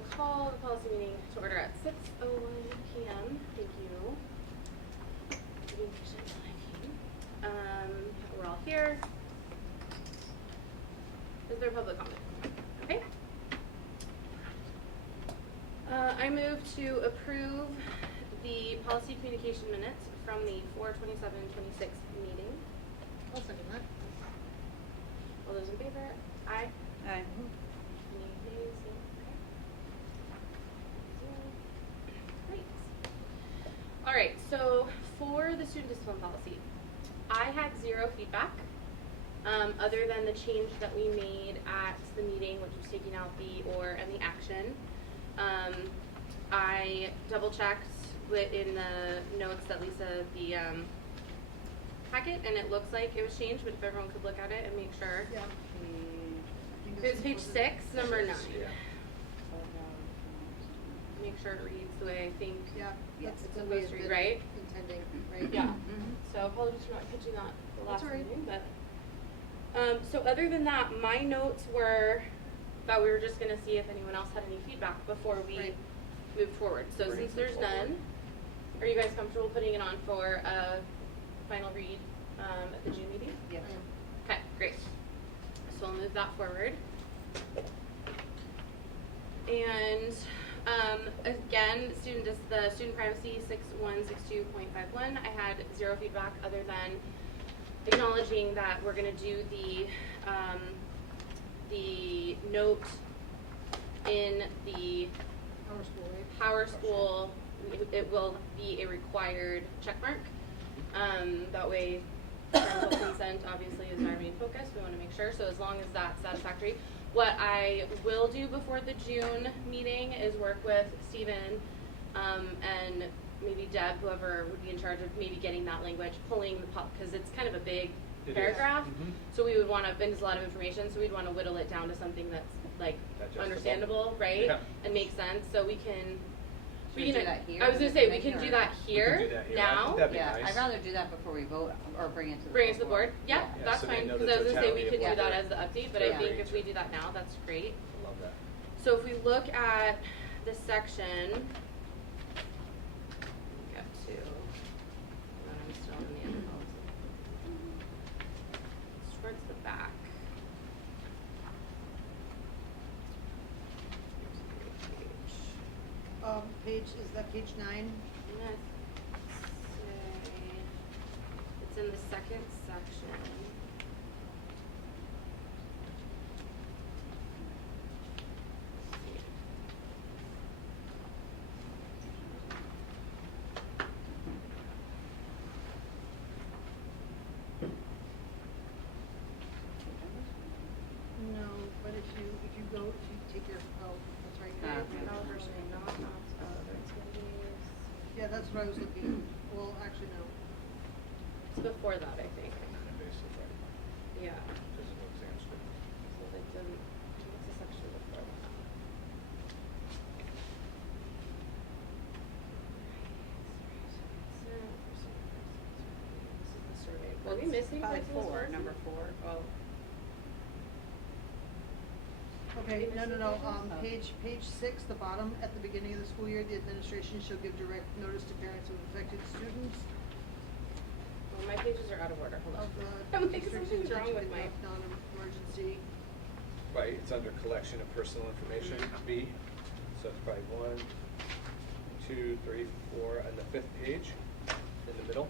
will call the policy meeting to order at 6:01 p.m. Thank you. Being patient until I came. We're all here. Is there public comment? Okay. I move to approve the policy communication minutes from the 4/27/26 meeting. I'll second that. All those in favor? Aye. Aye. Any nays? Okay. Great. All right, so for the student discipline policy, I had 0 feedback, other than the change that we made at the meeting, which was taking out the or and the action. I double checked in the notes that Lisa, the packet, and it looks like it was changed, but if everyone could look at it and make sure. Yeah. It was page 6, number 9. Yeah. Make sure it reads the way I think. Yeah. Yes. It's It's the way supposed to it's read, been right? intending, right? Yeah. Mm-hmm. So apologies for not catching that the last That's all right. meeting, but so other than that, my notes were that we were just gonna see if anyone else had any feedback before we Right. moved forward. So Bring since it there's forward. none, are you guys comfortable putting it on for a final read at the June meeting? Yep. Okay, great. So we'll move that forward. And again, the student privacy 6162.51, I had 0 feedback other than acknowledging that we're going to do the note in the Our school, right? Power School. It will be a required checkmark. That way, parental consent obviously is our main focus. We want to make sure. So as long as that's satisfactory. What I will do before the June meeting is work with Stephen and maybe Deb, whoever would be in charge of maybe getting that language, pulling the because it's kind of a big paragraph. Mm-hmm. So we would want to, and it's a lot of information, so we'd want to whittle it down to something that's like Digestible. understandable, right? Yeah. And makes sense. So we can. Should we do that here? I was gonna say we can do that We here can do that here. I now. think that'd be Yeah, nice. I'd rather do that before we vote or bring it to the Bring it to the board. Yeah, Yeah. Yeah, that's so they fine. know Because the I was gonna say we totality could of do what that as the update, but they're I think agreeing if we to. do that now, that's great. I love that. So if we look at the section, get to, hold on, I'm still in the end policy. It's towards the back. Is that page 9? Let's say, it's in the second section. No, but if you take your, that's right. Version not activities. Yeah, that's what I was looking, well, actually, no. It's before that, I think. Invasive, right? Yeah. Physical exam script. So like what's the section before that? This is the survey. Were we missing Probably parts of this 4, policy? number 4. Oh, Okay, no, Oh. page 6, the bottom, at the beginning of the school year, the administration shall give direct notice to parents of affected students Well, my pages are out of order. Hold on. of the I'm like, district's something's intention wrong to with my. conduct non-emergency. Right, it's under collection of personal information, B. So it's probably 1, 2, 3, 4, and the 5th page in the middle.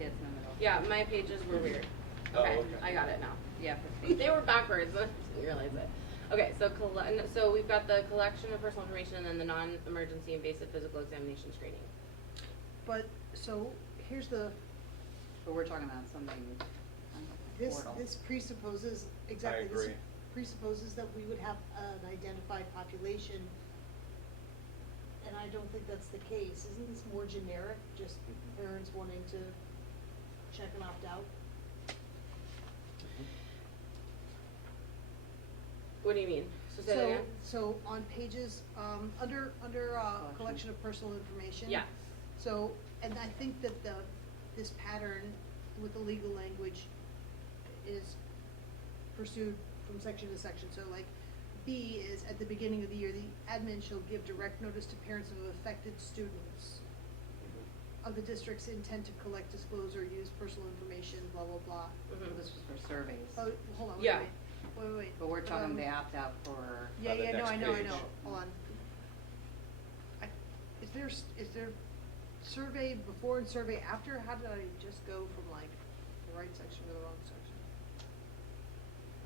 yeah, it's in the middle. Yeah, my pages were weird. Oh, Okay, okay. I got it now. Yeah, 15. They were backwards. I didn't realize it. Okay, so so we've got the collection of personal information and then the non-emergency invasive physical examination screening. But, so, here's the, But we're talking about something on the portal. this presupposes, exactly, I this agree. presupposes that we would have an identified population, and I don't think that's the case. Isn't this more generic, just parents wanting to check and opt out? What do you mean? So say that again? So on pages, under collection of personal information. Yeah. So, and I think that this pattern with the legal language is pursued from section to section. So like B is, at the beginning of the year, the admin shall give direct notice to parents of affected students of the district's intent to collect, disclose, or use personal information, blah, blah, blah. So this was for surveys. Oh, hold on, wait, Yeah. wait. But we're talking the opt-out for, Yeah, the yeah, no, next I know, page. hold on. Is there survey before and survey after? How did I just go from like the right section to the wrong section?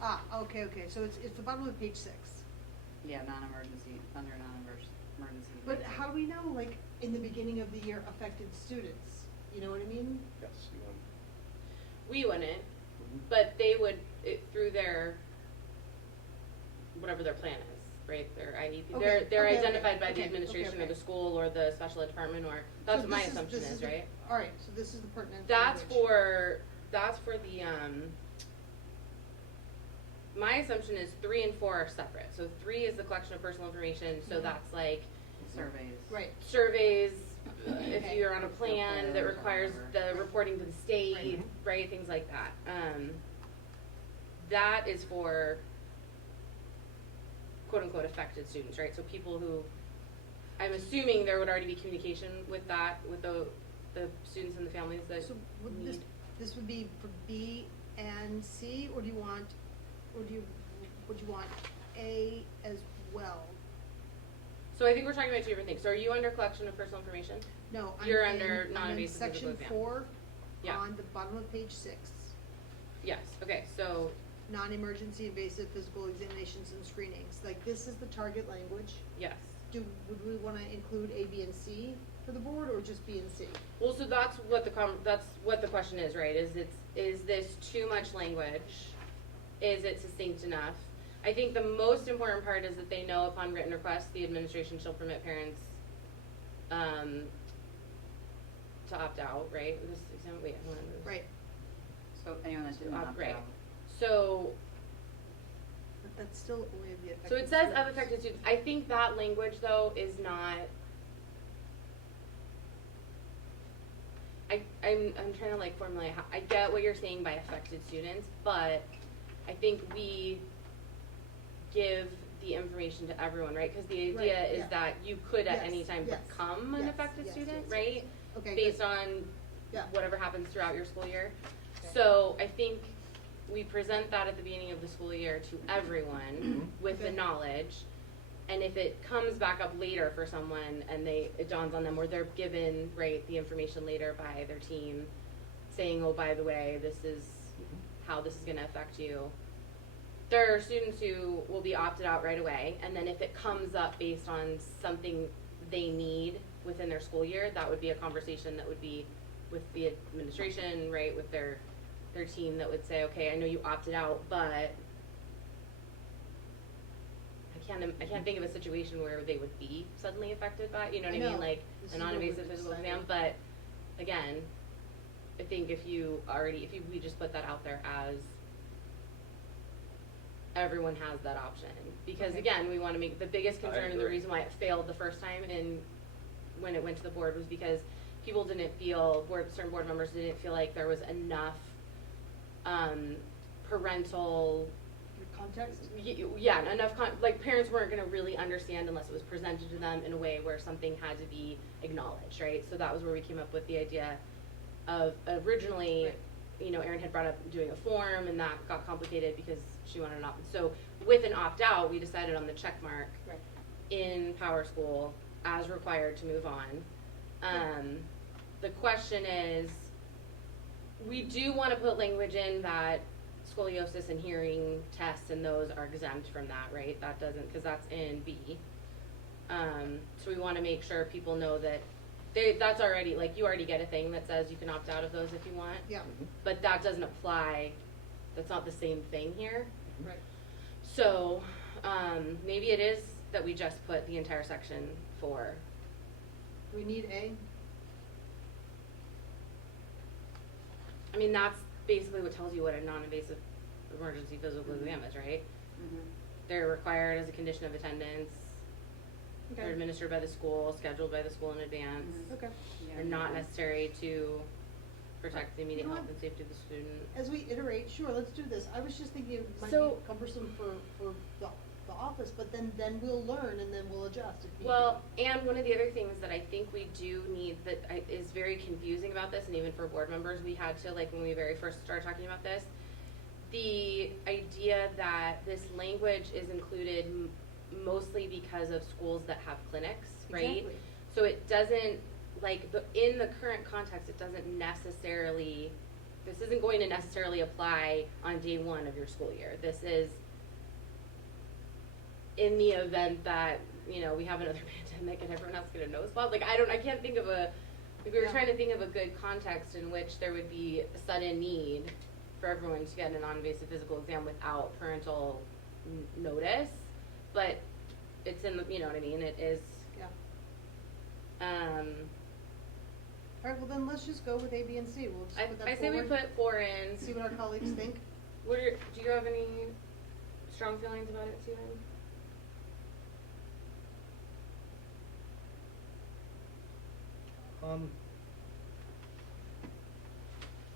Ah, okay, so it's the bottom of page 6. yeah, non-emergency, under non-emergency. But basic. how do we know, like, in the beginning of the year, affected students? You know what I mean? Yes, you want. We wouldn't, Mhm. but they would, through their, whatever their plan is, right, their IEP, Okay, they're okay, identified by the okay, administration or okay. the school or the special ed department, or, that's So what my this assumption this is, the- right? All right, so this is the pertinent That's language. that's for the, my assumption is 3 and 4 are separate, so 3 is the collection of personal information, so Mhm. that's like Surveys. Right, surveys, if Okay. you're on a plan that requires the reporting to the state, Right. right, things like that. That is for quote unquote affected students, right? So people who, I'm assuming there would already be communication with that, with the students and the families that so would this, need. this would be for B and C, or would you want A as well? So I think we're talking about 2 different things. So are you under collection of personal information? No, You're I'm under in non-invasive physical section exam. 4, Yeah. on the bottom of page 6. Yes, okay, so, Non-emergency invasive physical examinations and screenings, like, this is the target language. yes. Would we wanna include A, B, and C for the board, or just B and C? Well, so that's what the question is, right? Is this too much language? Is it succinct enough? I think the most important part is that they know upon written request, the administration shall permit parents, to opt out, right? This exam, wait, hold on. Right, So anyone that didn't opt Right. out. So, but that's still only the affected so it says of students. affected students. I think that language though is not. I'm trying to like formulate how, I get what you're saying by affected students, but I think we give the information to everyone, right? Because the idea Right, is yeah. that you could at Yes, any time yes, become an yes, affected yes, student, yes, right? yes. Okay, Based good. on Yeah. whatever happens throughout your school year. Okay. So I think we present that at the beginning of the school year to everyone with the Okay. knowledge. And if it comes back up later for someone and it dawns on them, or they're given, right, the information later by their team saying, oh, by the way, this is how this is gonna affect you. There are students who will be opted out right away, and then if it comes up based on something they need within their school year, that would be a conversation that would be with the administration, right, with their team that would say, okay, I know you opted out, but I can't think of a situation where they would be suddenly affected by, you know what I I mean, know. like This a is what non-invasive we've physical decided. exam, but again, I think if we just put that out there as everyone has that option, because Okay. again, we wanna make, the biggest I concern and the agree. reason why it failed the first time and when it went to the board was because people didn't feel, certain board members didn't feel like there was enough, parental, Context? yeah, enough like parents weren't gonna really understand unless it was presented to them in a way where something had to be acknowledged, right? So that was where we came up with the idea of originally, Right. you know, Erin had brought up doing a form and that got complicated because she wanted an opt. So with an opt out, we decided on the check mark Right. in Power School as required to move on. The question is, we do wanna put language in that scoliosis and hearing tests and those are exempt from that, right? That doesn't, cause that's in B. So we wanna make sure people know that that's already, like, you already get a thing that says you can opt out of those if you want. Yeah, But that doesn't apply, that's not the same thing here. right. So, maybe it is that we just put the entire section for, Do we need A? I mean, that's basically what tells you what a non-invasive emergency physical exam is, right? Mhm. They're required as a condition of attendance, they're Okay. administered by the school, scheduled by the school in advance, Mhm. Okay. Yeah, are not yeah. necessary to protect the immediate You know health what? and safety of the student. As we iterate, sure, let's do this. I was just thinking it might So- be cumbersome for the the office, but then we'll learn and then we'll adjust if need be. Well, and one of the other things that I think we do need that is very confusing about this, and even for board members, we had to, like, when we very first started talking about this, the idea that this language is included mostly because of schools that have clinics, right? Exactly. So it doesn't, like, in the current context, it doesn't necessarily, this isn't going to necessarily apply on day one of your school year. This is in the event that, you know, we have another pandemic and everyone else get a nose swab. Like, I can't think of like, we were Yeah. trying to think of a good context in which there would be a sudden need for everyone to get a non-invasive physical exam without parental notice, but it's in the, you know what I mean, it is, Yeah. All right, well then let's just go with A, B, and C. We'll just put that I say we forward, put 4 in. see what our colleagues think. Do you have any strong feelings about it, Stephen?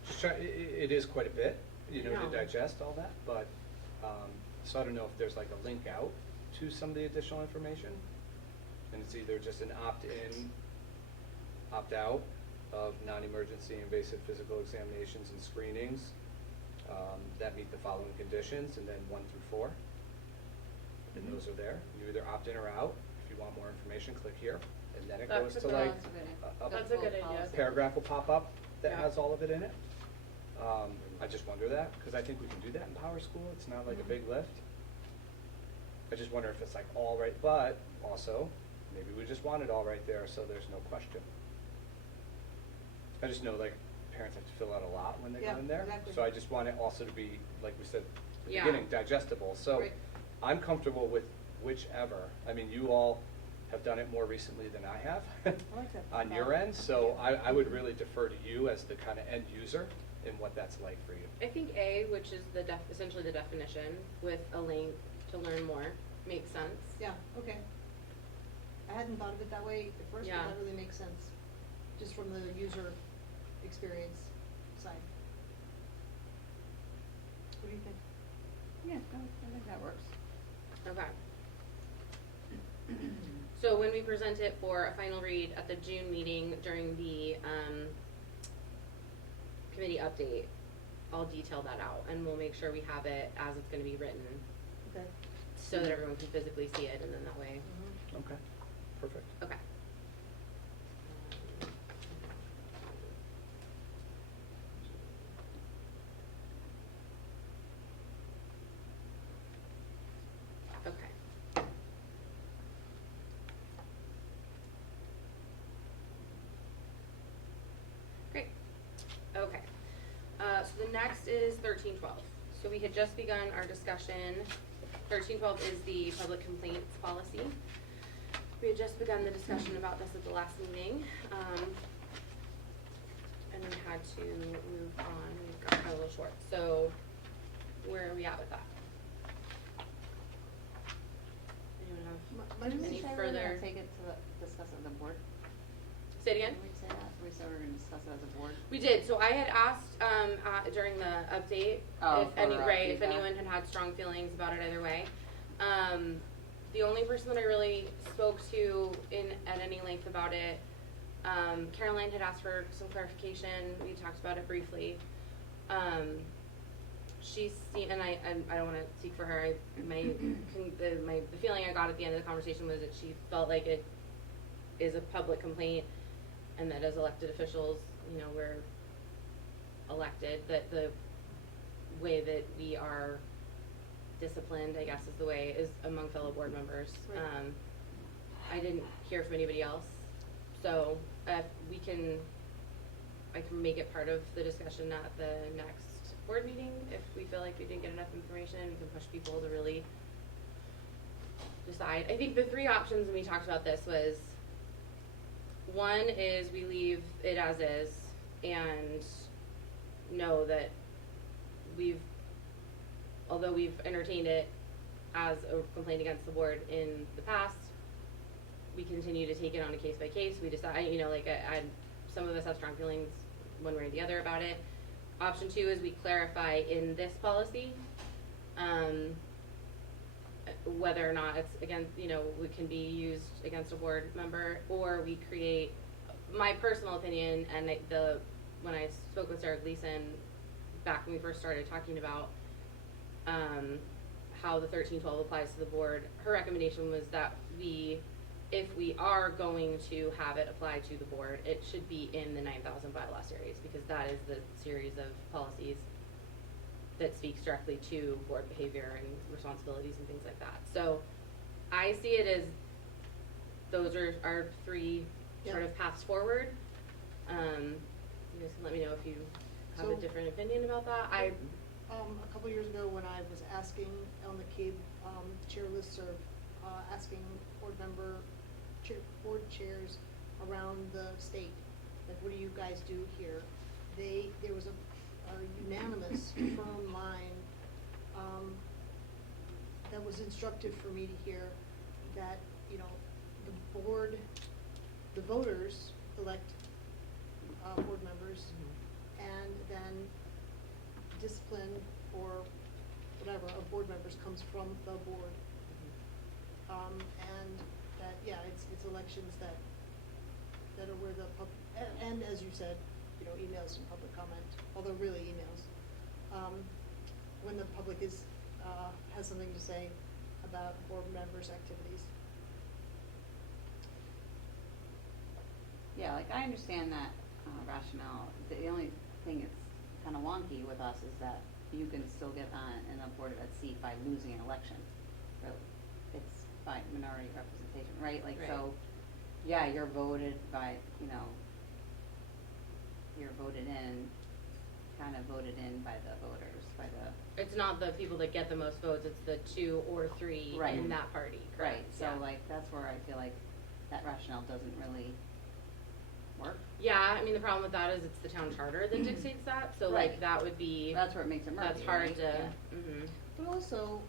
Just try, it is quite a bit, you know, I know. to digest all that, but, so I don't know if there's like a link out to some of the additional information. And it's either just an opt-in, opt-out of non-emergency invasive physical examinations and screenings that meet the following conditions, and then 1 through 4. And Mhm. those are there. You either opt in or out. If you want more information, click here, and then it That's goes a to good- like That's a good idea. a That's a good idea. Policy. paragraph will pop up that Yeah. has all of it in it. I just wonder that, because I think we can do that in Power School. It's not like a Mhm. big lift. I just wonder if it's like all right, but also, maybe we just want it all right there, so there's no question. I just know like parents have to fill out a lot when they Yeah, go in there. exactly. So I just want it also to be, like we said at the Yeah. beginning, digestible. So Right. I'm comfortable with whichever. I mean, you all have done it more recently than I have I like that. on your end, so I would really defer to you as the kind of end user and what that's like for you. I think A, which is the essentially the definition with a link to learn more, makes sense. Yeah, okay. I hadn't thought of it that way at first, Yeah. but that really makes sense, just from the user experience side. What do you think? Yeah, no, I think that works. Okay. So when we present it for a final read at the June meeting during the committee update, I'll detail that out and we'll make sure we have it as it's gonna be written Okay. so that everyone can physically see it, and then that way, Mhm. Okay, perfect. okay. Okay. Great. Okay. So the next is 1312. So we had just begun our discussion. 1312 is the public complaints policy. We had just begun the discussion about this at the last meeting. And we had to move on. We got cut a little short. So where are we at with that? Anyone have My Didn't we any say we were further? gonna take it to discuss it at the board? Say it again? Didn't we say that? We said we were gonna discuss it as a board? We did. So I had asked during the update Oh, if any for, right if feedback. anyone had had strong feelings about it either way. The only person that I really spoke to at any length about it, Caroline had asked for some clarification. We talked about it briefly. She's seen, and I don't want to speak for her. The feeling I got at the end of the conversation was that she felt like it is a public complaint, and that as elected officials, you know, we're elected, that the way that we are disciplined, I guess is the way, is among fellow board members. Right. I didn't hear from anybody else, so I can make it part of the discussion at the next board meeting if we feel like we didn't get enough information. We can push people to really decide. I think the 3 options when we talked about this was, one is we leave it as is and know that although we've entertained it as a complaint against the board in the past, we continue to take it on a case by case. We decide, you know, like some of us have strong feelings one way or the other about it. Option 2 is we clarify in this policy, whether or not it's against, you know, it can be used against a board member, or we create, my personal opinion, and when I spoke with Sarah Gleason back when we first started talking about how the 1312 applies to the board, her recommendation was that if we are going to have it apply to the board, it should be in the 9,000 bylaw series, because that is the series of policies that speaks directly to board behavior and responsibilities and things like that. So I see it as those are our three sort of paths forward. You guys can let me know if you have a So- different opinion about that. A couple years ago, when I was asking on the CABE chair listserv, asking board chairs around the state, like, what do you guys do here? There was a unanimous firm line that was instructive for me to hear that, you know, the voters elect board members, and then discipline or whatever of board members comes from the board. And that, yeah, it's elections that are where the and as you said, you know, emails and public comment, although really emails, when the public has something to say about board members' activities. Yeah, like, I understand that rationale. The only thing that's kind of wonky with us is that you can still get on an appointed seat by losing an election. So it's by minority representation, right? Like, Right. so, yeah, you're voted by, you know, you're voted in, kind of voted in by the voters, by the. It's not the people that get the most votes, it's the 2 or 3 Right. in that party, correct? Right, so like, that's where I feel like that rationale doesn't really work. Yeah, I mean, the problem with that is it's the town charter that dictates that, so like, Right. that would be, That's where it makes it murky, that's hard right? to, Yeah. mhm. But also,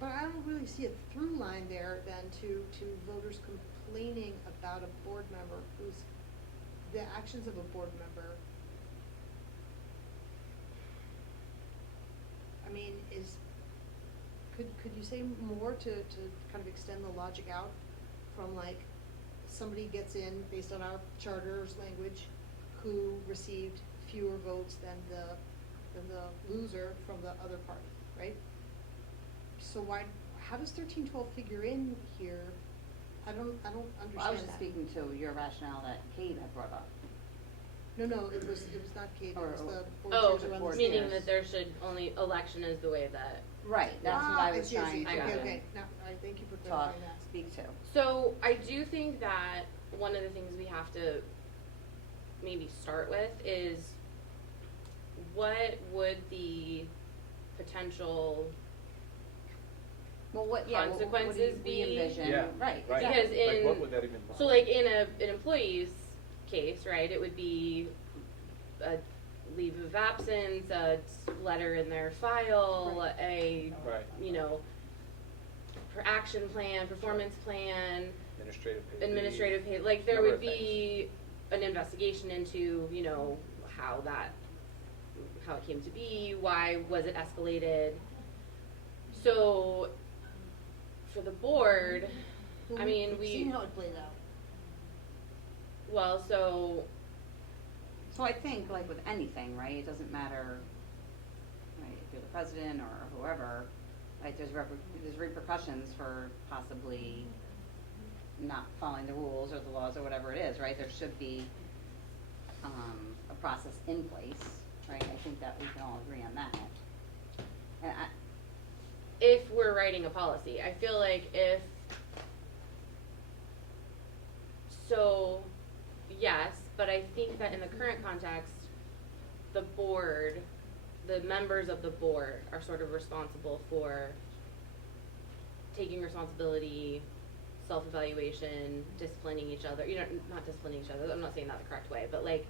but I don't really see a through line there then to voters complaining about a board member the actions of a board member. I mean, could you say more to kind of extend the logic out from, like, somebody gets in based on our charter's language who received fewer votes than the loser from the other party, right? So how does 1312 figure in here? I don't understand Well, I was just that. speaking to your rationale that Kate had brought up. No, it was not Kate, it was the board Oh, chairs around the board state. meaning chairs. that there should only, election is the way that. Right, that's what I was see, trying see. to. Okay, now, I thank you for Talk, clarifying that. speak to. So I do think that one of the things we have to maybe start with is what would the potential Well, what do consequences you be? envision? Yeah, Right, right. Because exactly. Like, in, what would that even so like in an employee's case, right, it would be a leave of absence, a letter in their file, Right. Right. you know, action plan, performance plan, administrative pay, like there Number would of be an investigation into, you know, how it came to be, why was it escalated. So, for the board, Well, I mean, we've seen we, how it played out. well, so, So I think, like with anything, right, it doesn't matter, right, if you're the president or whoever, right, there's repercussions for possibly not following the rules or the laws or whatever it is, right? There should be, a process in place, right? I think that we can all agree on that. And if we're writing a policy, I feel like so, yes, but I think that in the current context, the board, the members of the board are sort of responsible for taking responsibility, self-evaluation, disciplining each other, you know, not disciplining each other, I'm not saying that the correct way, but like,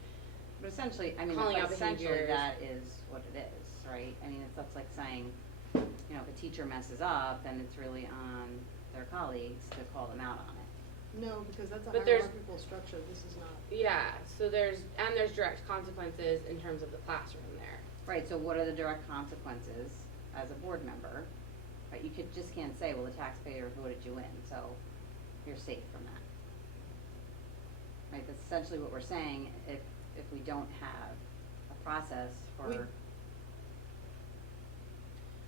But essentially, I mean, Calling but out essentially behaviors. that is what it is, right? I mean, that's like saying, you know, if a teacher messes up, then it's really on their colleagues to call them out on it. No, because that's a But there's- hierarchical structure, this is not. Yeah, so there's direct consequences in terms of the classroom there. Right, so what are the direct consequences as a board member? Right, you just can't say, well, the taxpayer voted you in, so you're safe from that. Right, that's essentially what we're saying, if we don't have a process for.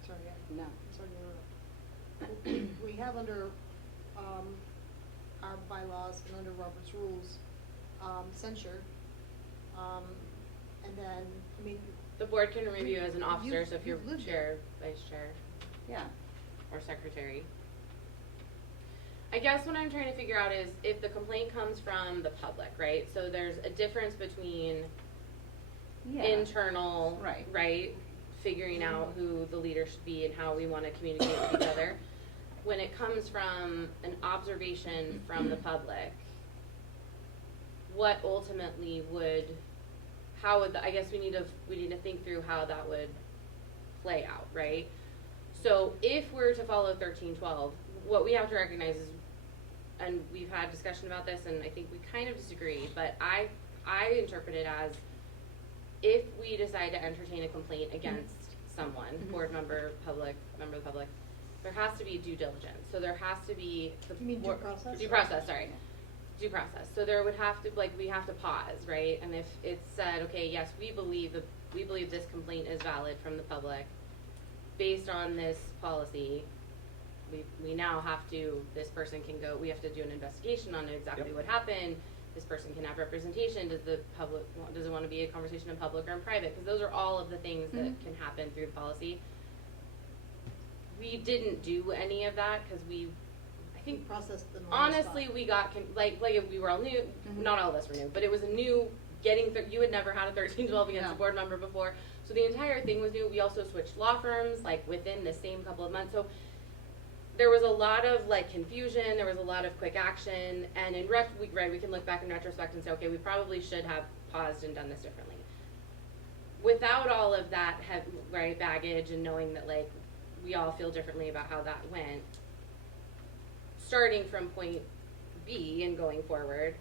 Sorry, No. sorry to interrupt. We have under, our bylaws and under Robert's rules, censure, and then, I mean. The board can remove you as an officer, so if you're you've lived chair, vice chair, Yeah, or secretary. I guess what I'm trying to figure out is if the complaint comes from the public, right? So there's a difference between yeah. internal, Right. figuring out who the leader should be and how we want to communicate with each other. When it comes from an observation from the public, what ultimately I guess we need to think through how that would play out, right? So if we're to follow 1312, what we have to recognize is, and we've had discussion about this, and I think we kind of disagree, but I interpret it as if we decide to entertain a complaint against someone, board member, member of the public, there has to be due diligence. So there has to be You mean due process? Due process, sorry. Due process. So there would have to, we have to pause, right? And if it's said, okay, yes, we believe this complaint is valid from the public, based on this policy, we now have to, this person can go, we have to do an investigation on exactly Yep. what happened. This person can have representation. Does it want to be a conversation in public or in private? Because those are all of the things that can happen through the policy. We didn't do any of that because I think Processed them on the honestly, spot. we got, we were all new, not all of us were new, but it was a new, you had never had a 1312 against No. a board member before, so the entire thing was new. We also switched law firms, within the same couple of months, so there was a lot of, confusion, there was a lot of quick action, and we can look back in retrospect and say, okay, we probably should have paused and done this differently. Without all of that baggage and knowing that, we all feel differently about how that went, starting from point B and going forward,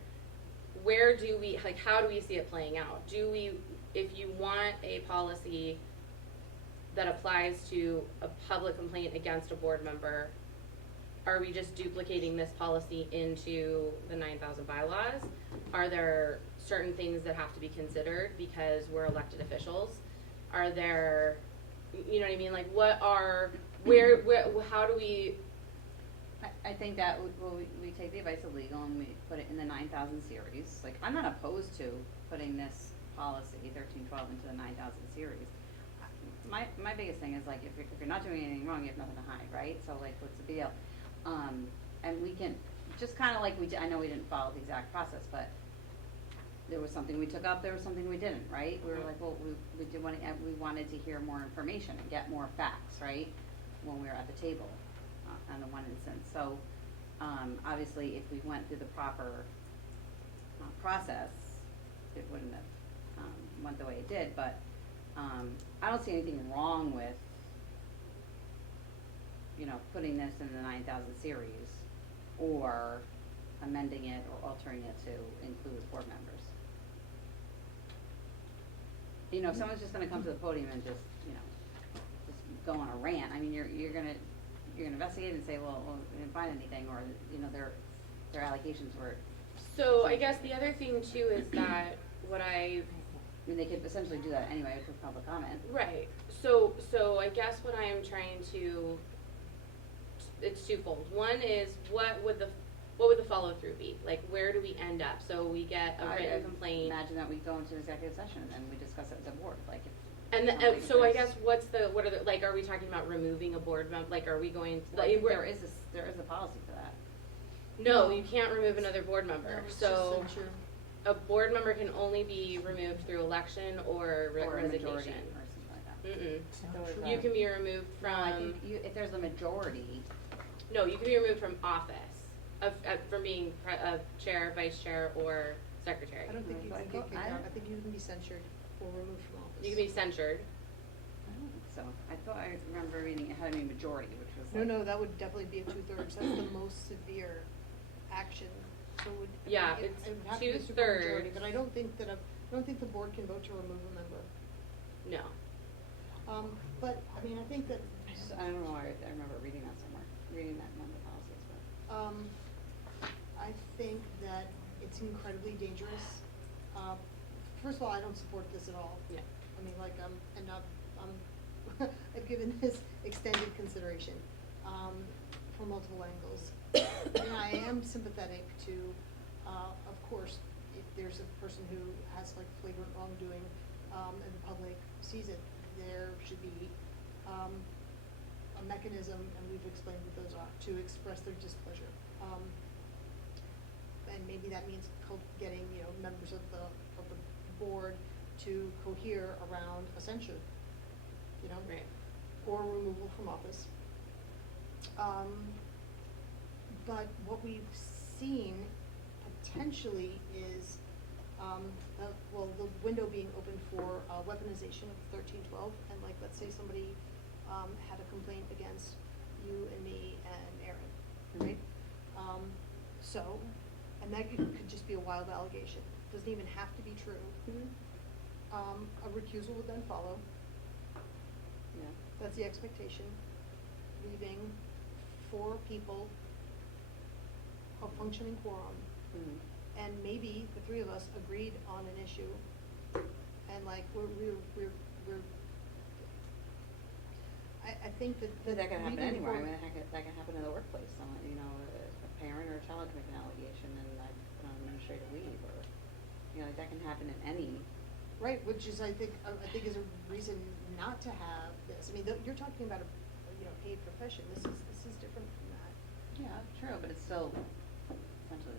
where do we, how do we see it playing out? If you want a policy that applies to a public complaint against a board member, are we just duplicating this policy into the 9,000 bylaws? Are there certain things that have to be considered because we're elected officials? Are there, you know what I mean? How do we? I think that we take the advice of legal and we put it in the 9,000 series. I'm not opposed to putting this policy 1312 into the 9,000 series. My biggest thing is if you're not doing anything wrong, you have nothing to hide, right? So what's the deal? And we can just kind of I know we didn't follow the exact process, but there was something we took up, there was something we didn't, right? We were we wanted to hear more information and get more facts, right? When we were at the table on the one instance. So obviously, if we went through the proper process, it wouldn't have went the way it did. But I don't see anything wrong with putting this in the 9,000 series or amending it or altering it to include board members. If someone's just going to come to the podium and just go on a rant, I mean, you're gonna investigate and say, well, we didn't find anything, or their allegations were. So I guess the other thing too is that I mean, they could essentially do that anyway for public comment. Right. So I guess what I am trying to, it's twofold. One is what would the follow through be? Where do we end up? So we get a written complaint. Imagine that we go into an executive session and we discuss it as a board, So I guess what are the, are we talking about removing a board member? Are we going to, there is a policy for that. No, you can't remove another board member. No, it's just So censure. a board member can only be removed through election or Or a resignation. majority or something like that. You can be removed No, I from, think if there's a majority, no, you can be removed from office from being chair, vice chair, or secretary. I don't think you I can thought- get kicked I- out, I think you can be censured or removed from office. You can be censured. I don't think so. I thought I remember reading it had to be majority, which was No, that would definitely be a 2/3, that's the most severe action. So would, Yeah, it it's would have to be a supermajority, 2/3. but I don't think that I don't think the board can vote to remove a member. No. But, I mean, I think that, I don't know why, I remember reading that somewhere, reading that member policies, but. I think that it's incredibly dangerous. First of all, I don't support this at all. Yeah. I mean, like, I'm I've given this extended consideration, from multiple angles. And I am sympathetic to, of course, if there's a person who has like flagrant wrongdoing, and the public sees it, there should be, a mechanism, and we've explained what those are, to express their displeasure. And maybe that means getting, members of the board to cohere around a censure, Right. or removal from office. But what we've seen potentially is, the window being open for weaponization of 1312, and like, let's say somebody had a complaint against you and me and Aaron, right? So, and that could just be a wild allegation, doesn't even have to be true. A recusal would then follow. Yeah. That's the expectation, leaving 4 people, a functioning quorum. And maybe the 3 of us agreed on an issue, and like, I think that. But that can happen leaving anywhere, I four- mean, that can happen in the workplace, someone, a parent or a child can make an allegation and I put on administrative leave, or, that can happen in any. Right, which is, I think is a reason not to have this. I mean, you're talking about a paid profession. This is different from that. Yeah, true, but it's still, essentially,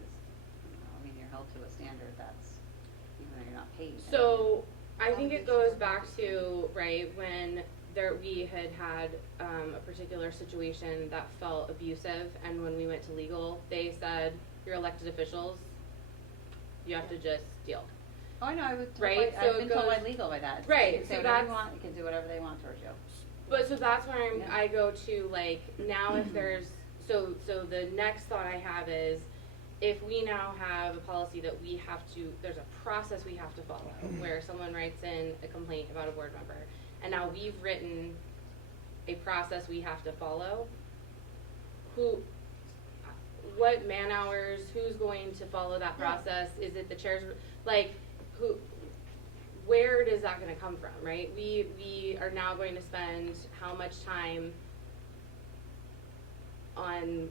you're held to a standard that's, even though you're not paid. So I think it goes back to, right, when we had a particular situation that felt abusive, and when we went to legal, they said, you're elected officials, you have to just deal. Oh, I know, Right, so I've been it told by goes- legal by that. Right, You can say so whatever you that's- want, you can do whatever they want towards you. But so that's where Yeah. I go to, like, now if there's, so the next thought I have is, if we now have a policy that we have to, there's a process we have to follow, where someone writes in a complaint about a board member, and now we've written a process we have to follow, what man hours, who's going to follow that process? Is it the chairs, like, where is that gonna come from, right? We are now going to spend how much time on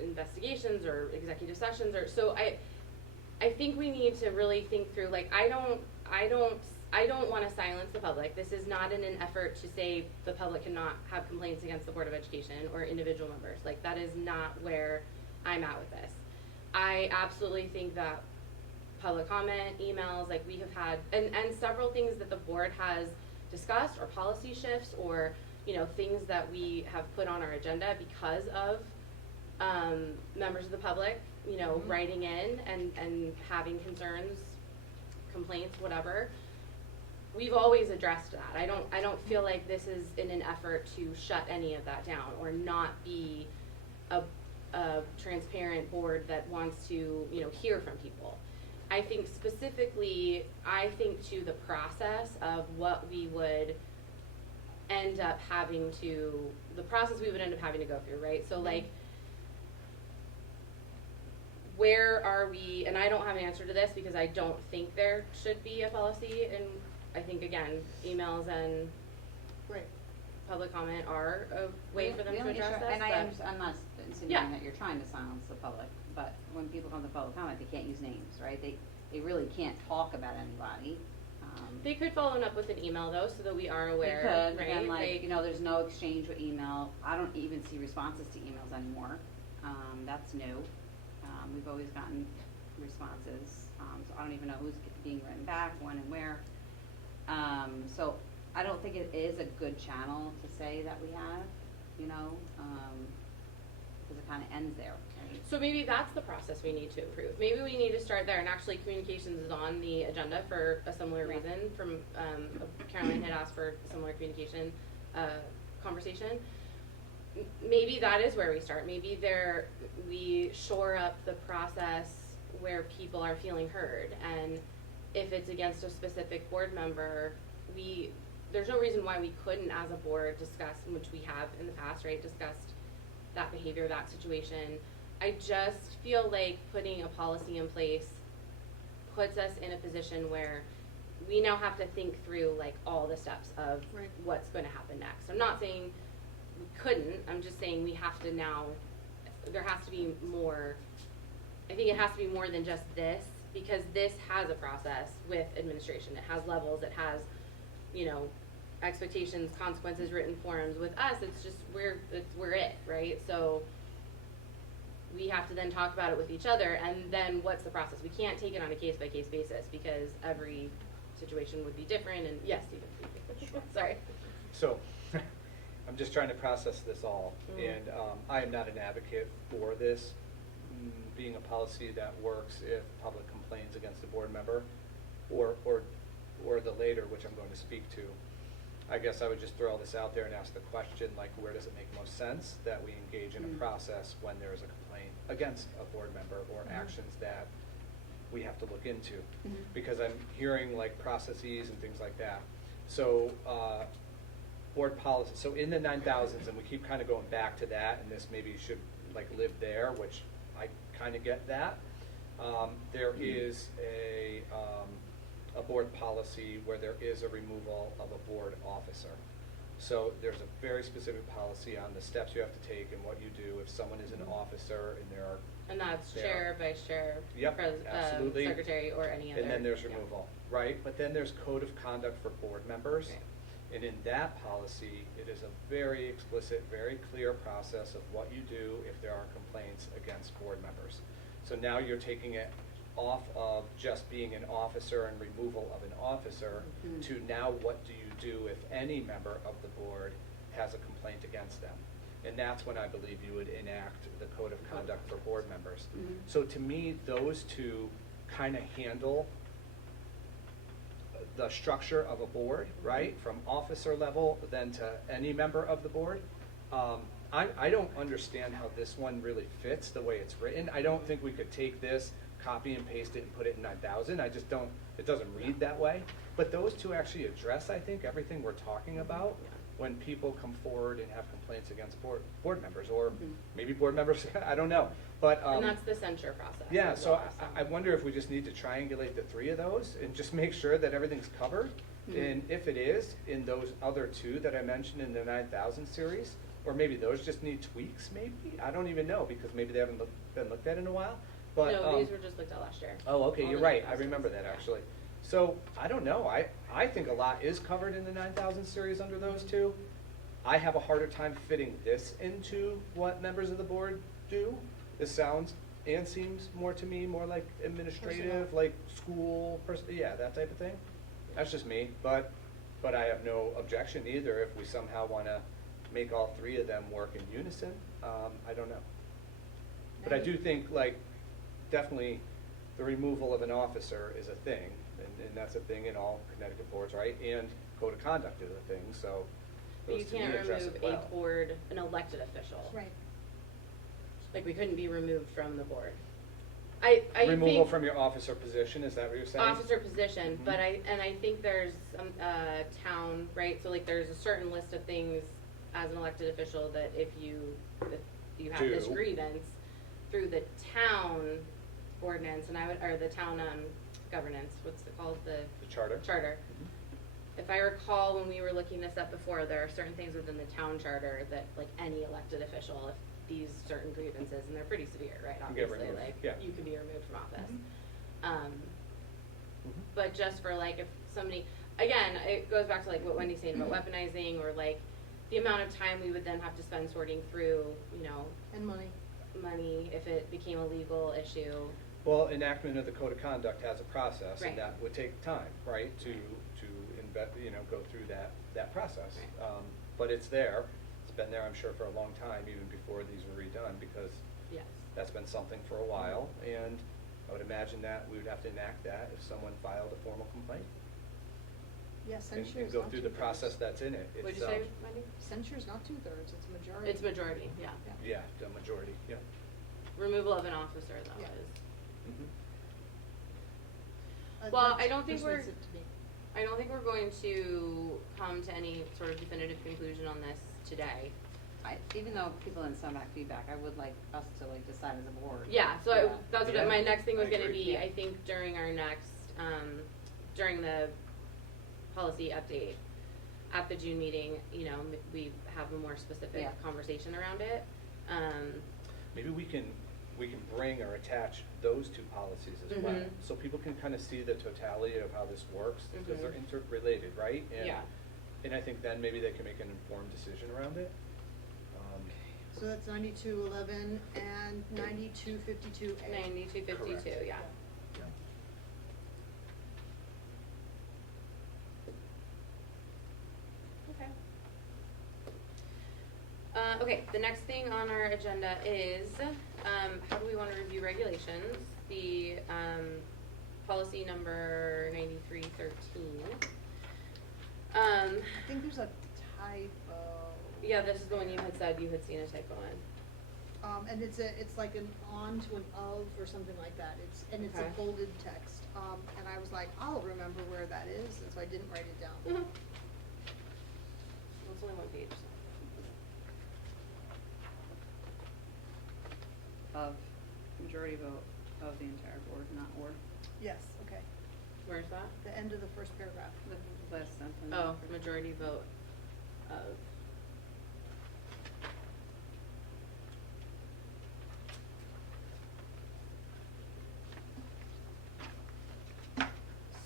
investigations or executive sessions, or so I think we need to really think through, like, I don't wanna silence the public. This is not in an effort to say the public cannot have complaints against the Board of Education or individual members. Like, that is not where I'm at with this. I absolutely think that public comment, emails, like we have had, and several things that the board has discussed, or policy shifts, or, things that we have put on our agenda because of, members of the public, writing in and having concerns, complaints, whatever. We've always addressed that. I don't feel like this is in an effort to shut any of that down, or not be a transparent board that wants to, hear from people. I think specifically, to the process of what we would end up having to, the process we would end up having to go through, right? So like, where are we, and I don't have an answer to this because I don't think there should be a policy, and I think, again, emails and Right. public comment are a way for them The to only address issue- this, and but- I'm not insinuating that you're trying to silence the public, but when people come to public comment, they can't use names, right? They really can't talk about anybody. They could follow up with an email though, so that we are They aware, could, right? and there's no exchange with email. I don't even see responses to emails anymore. That's new. We've always gotten responses, so I don't even know who's being written back, when and where. So I don't think it is a good channel to say that we have, because it kind of ends there, right? So maybe that's the process we need to improve. Maybe we need to start there, and actually communications is on the agenda for a similar Yeah. reason. From Caroline had asked for a similar communication conversation. Maybe that is where we start. Maybe we shore up the process where people are feeling heard, and if it's against a specific board member, there's no reason why we couldn't, as a board, discuss, which we have in the past, right, discussed that behavior, that situation. I just feel like putting a policy in place puts us in a position where we now have to think through, like, all the steps of Right. what's going to happen next. I'm not saying we couldn't, I'm just saying we have to now, there has to be more, I think it has to be more than just this, because this has a process with administration. It has levels, it has, expectations, consequences, written forms. With us, it's just, we're it, right? So we have to then talk about it with each other, and then what's the process? We can't take it on a case-by-case basis, because every situation would be different, and yes, Stephen. Sorry. So, I'm just trying to process this all, Mhm. and I am not an advocate for this being a policy that works if public complains against a board member, or the later, which I'm going to speak to. I guess I would just throw this out there and ask the question, like, where does it make most sense that we engage in a process when there is a complaint against a board member or actions that we have to look into? Because I'm hearing like processes and things like that. So, board policy, so in the 9,000s, and we keep kind of going back to that, and this maybe should like live there, which I kind of get that. There is a board policy where there is a removal of a board officer. So there's a very specific policy on the steps you have to take and what you do if someone is an officer and there are. And that's there chair, are- vice chair, Yep, absolutely. secretary, or any other. And then there's yeah. removal, right? But then there's code of conduct for board members. Right. And in that policy, it is a very explicit, very clear process of what you do if there are complaints against board members. So now you're taking it off of just being an officer and removal of an officer to now what do you do if any member of the board has a complaint against them? And that's when I believe you would enact the code of conduct for board members. So to me, those two kind of handle the structure of a board, right? From officer level then to any member of the board. I don't understand how this one really fits the way it's written. I don't think we could take this, copy and paste it and put it in 9,000. I just don't, it doesn't read that way. But those two actually address, I think, everything we're talking about when people come forward and have complaints against board members, or maybe board members, I don't know. But And that's the censure process. yeah, as so well, I wonder if we just need to triangulate the three of those and just make sure that everything's covered. And if it is, in those other two that I mentioned in the 9,000 series, or maybe those just need tweaks, maybe? I don't even know, because maybe they haven't been looked at in a while. But No, these were just looked at last year. oh, okay, All you're the right, I 9,000s. remember that Yeah. actually. So, I don't know, I think a lot is covered in the 9,000 series under those two. I have a harder time fitting this into what members of the board do. This sounds and seems more to me, more like administrative, Personnel. like school, yeah, that type of thing. That's just me, but I have no objection either if we somehow wanna make all three of them work in unison. I don't know. But I do think, like, definitely the removal of an officer is a thing, and that's a thing in all Connecticut boards, right? And code of conduct is a thing, so But you those to me can't address remove it a well. board, an elected official. Right. Like, we couldn't be removed from the board. I Removal think from your officer position, is that what you're saying? officer position, Mhm. but I think there's town, right? So like, there's a certain list of things as an elected official that if you have this Do. grievance through the town ordinance, and or the town governance, what's it called, the The charter? charter. Mhm. If I recall, when we were looking this up before, there are certain things within the town charter that, like, any elected official, if these certain grievances, and they're pretty severe, right, You get obviously, removed, like, yeah. you can be removed from office. Mhm. But just for, like, if somebody, again, it goes back to, like, what Wendy's saying about weaponizing, or, like, the amount of time we would then have to spend sorting through, And money. money if it became a legal issue. Well, enactment of the code of conduct has a process, Right. and that would take time, right, to go through that process. Right. But it's there, it's been there, I'm sure, for a long time, even before these were redone, because Yes. that's been something for a while, and I would imagine that we would have to enact that if someone filed a formal complaint. Yeah, And censure is go not through the two-thirds. process that's in it. What'd It's, you say, Wendy? Censure is not 2/3, it's majority. It's majority, yeah. Yeah, the majority, yeah. Removal of an officer, though, Yeah. is Well, That's I don't think we're- persuasive to me. I don't think we're going to come to any sort of definitive conclusion on this today. Even though people didn't send back feedback, I would like us to like decide as a board. Yeah, so Yeah. that's what Yeah, my next thing was I gonna agree. be, Yeah. I think during our next, during the policy update at the June meeting, you know, we have a more specific Yeah. conversation around it. Maybe we can bring or attach those two policies as well, Mhm. so people can kind of see the totality of how this works, because Mhm. they're interrelated, right? And- Yeah. And I think then maybe they can make an informed decision around it. So that's 9211 and 9252A. 9252, Correct. yeah. Yeah. Okay. Okay, the next thing on our agenda is, how do we wanna review regulations? The, policy number 9313. I think there's a typo. Yeah, this is the one you had said you had seen a typo in. And it's like an on to an of or something like that. It's a Okay. bolded text. And I was like, I'll remember where that is, and so I didn't write it down. Well, it's only one page. Of majority vote of the entire board, not or. Yes, okay. Where's that? The end of the first paragraph. The last sentence. Oh, majority vote of.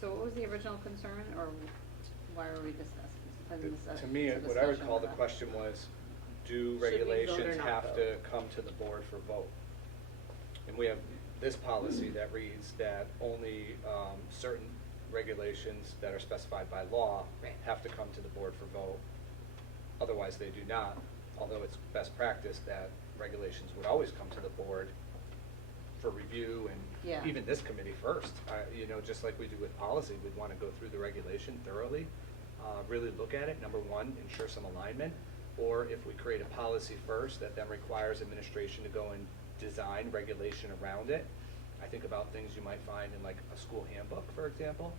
So what was the original concern, or why were we discussing this? To me, what I recall the question was, do Should we vote or regulations not have vote? to come to the board for vote? And we have this policy that reads that only certain regulations that are specified by law Right. have to come to the board for vote. Otherwise, they do not, although it's best practice that regulations would always come to the board for review and Yeah. even this committee first. You know, just like we do with policy, we'd want to go through the regulation thoroughly, really look at it, number one, ensure some alignment. Or if we create a policy first that then requires administration to go and design regulation around it. I think about things you might find in like a school handbook, for example,